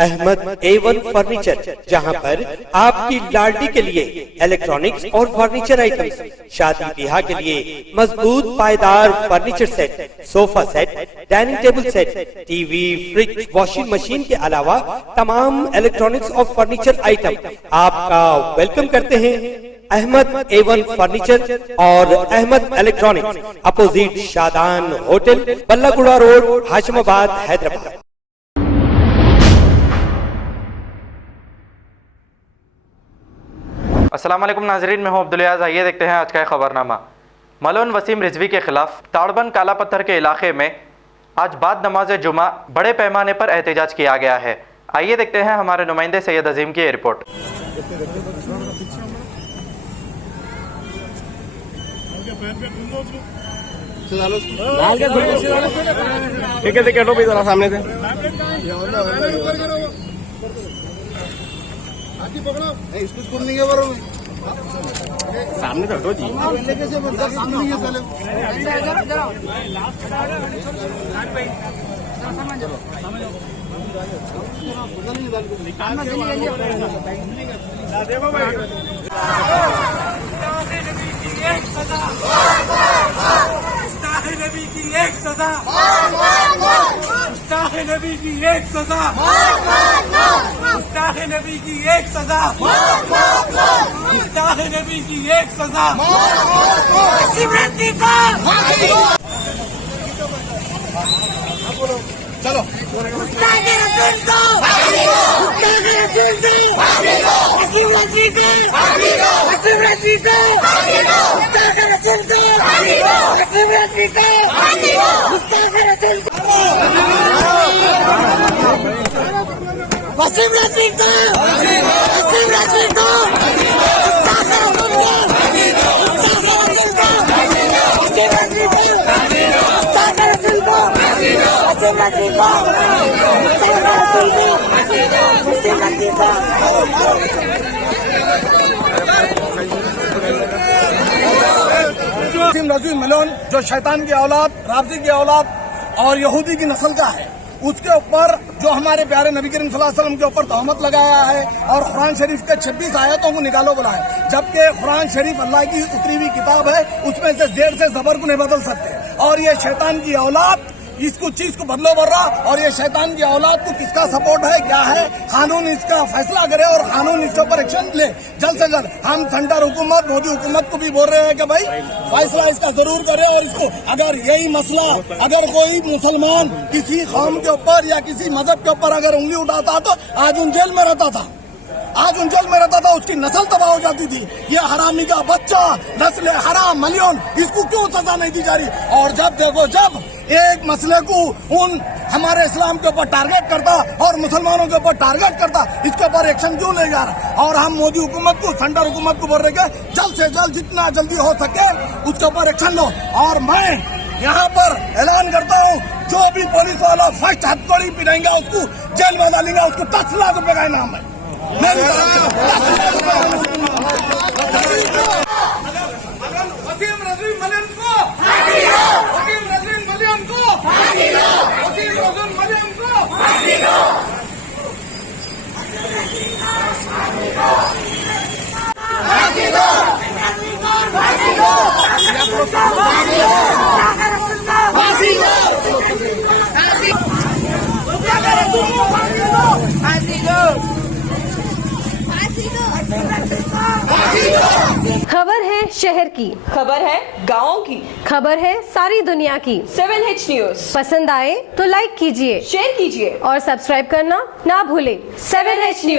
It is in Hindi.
अहमद A1 फर्नीचर, जहां पर आपकी लाडली के लिए इलेक्ट्रॉनिक्स और फर्नीचर आइटम्स, शादी ब्याह के लिए मजबूत पायदार furniture set, sofa set, dining table set, TV, fridge, washing machine के अलावा तमाम इलेक्ट्रॉनिक्स और फर्नीचर आइटम आपका वेलकम करते हैं। अहमद A1 फर्नीचर और Ahmed electronics, opposite Shadan hotel, Ballaguda road, Hashimabad, Hyderabad. अस्सलाम वालेकुम नाजरीन, मैं हूं अब्दुल याज़। आइए देखते हैं आज का खबरनामा। मौलाना वसीम रिजवी के खिलाफ ताड़बन काला पत्थर के इलाके में आज बाद नमाज जुमा बड़े पैमाने पर एहतजाज किया गया है। आइए देखते हैं हमारे नुमाइंदे सैयद अजीम की रिपोर्ट। ठीक है, देखो भी जरा सामने से इसको स्कूल नहीं है बरो सामने से हटो जी। नबी की एक सजा, गुस्ताखे नबी की एक सजा, गुस्ताखे नबी की एक सजा, गुस्ताखे नबी की एक सजा। चलो गुस्ताखे रसूल को, गुस्ताखे रसूल को, वसीम रजी को, वसीम रजी को, गुस्ताखे रसूल को, वसीम रजी को, गुस्ताखे रसूल को, वसीम रजी को, वसीम रजी को, गुस्ताखे रसूल को, गुस्ताखे रसूल को, वसीम रजी को, गुस्ताखे रसूल को, वसीम रजी को, गुस्ताखे रसूल को, वसीम रजी को। वसीम रजी मलोन जो शैतान की औलाद, राबजी की औलाद और यहूदी की नस्ल का है, उसके ऊपर जो हमारे प्यारे नबी करीम सल्लल्लाहु अलैहि वसल्लम के ऊपर तहमत लगाया है और कुरान शरीफ के 26 आयतों को निकालो बोला है, जबकि कुरान शरीफ अल्लाह की उतरी हुई किताब है, उसमें से जेर से जबर को नहीं बदल सकते। और ये शैतान की औलाद इसको चीज को बदलो बोल रहा, और ये शैतान की औलाद को किसका सपोर्ट है, क्या है, कानून इसका फैसला करे और कानून इसके ऊपर एक्शन ले जल्द से जल्द। हम सेंटर हुकूमत, मोदी हुकूमत को भी बोल रहे हैं कि भाई फैसला इसका जरूर करे, और इसको अगर यही मसला अगर कोई मुसलमान किसी कौम के ऊपर या किसी मजहब के ऊपर अगर उंगली उठाता तो आज उन जेल में रहता था, आज उन जेल में रहता था, उसकी नस्ल तबाह हो जाती थी। ये हरामी का बच्चा, नस्ल हराम मलियन, इसको क्यों सजा नहीं दी जा रही? और जब देखो जब एक मसले को उन हमारे इस्लाम के ऊपर टारगेट करता और मुसलमानों के ऊपर टारगेट करता, इसके ऊपर एक्शन क्यों ले जा रहा? और हम मोदी हुकूमत को, सेंटर हुकूमत को बोल रहे कि जल्द से जल्द जितना जल्दी हो सके उसके ऊपर एक्शन लो। और मैं यहाँ पर ऐलान करता हूँ, जो भी पुलिस वाला फर्स्ट हथकड़ी पिटाएंगा उसको जेल में डालेंगे, उसको 10 लाख रुपए का इनाम है। वसीम रजी मलियन को, वसीम रजी मलियन को, वसीम रजी मलियन को, खबर है शहर की, खबर है गाँव की, खबर है सारी दुनिया की। 7H न्यूज पसंद आए तो लाइक कीजिए, शेयर कीजिए और सब्सक्राइब करना ना भूलें। 7H news.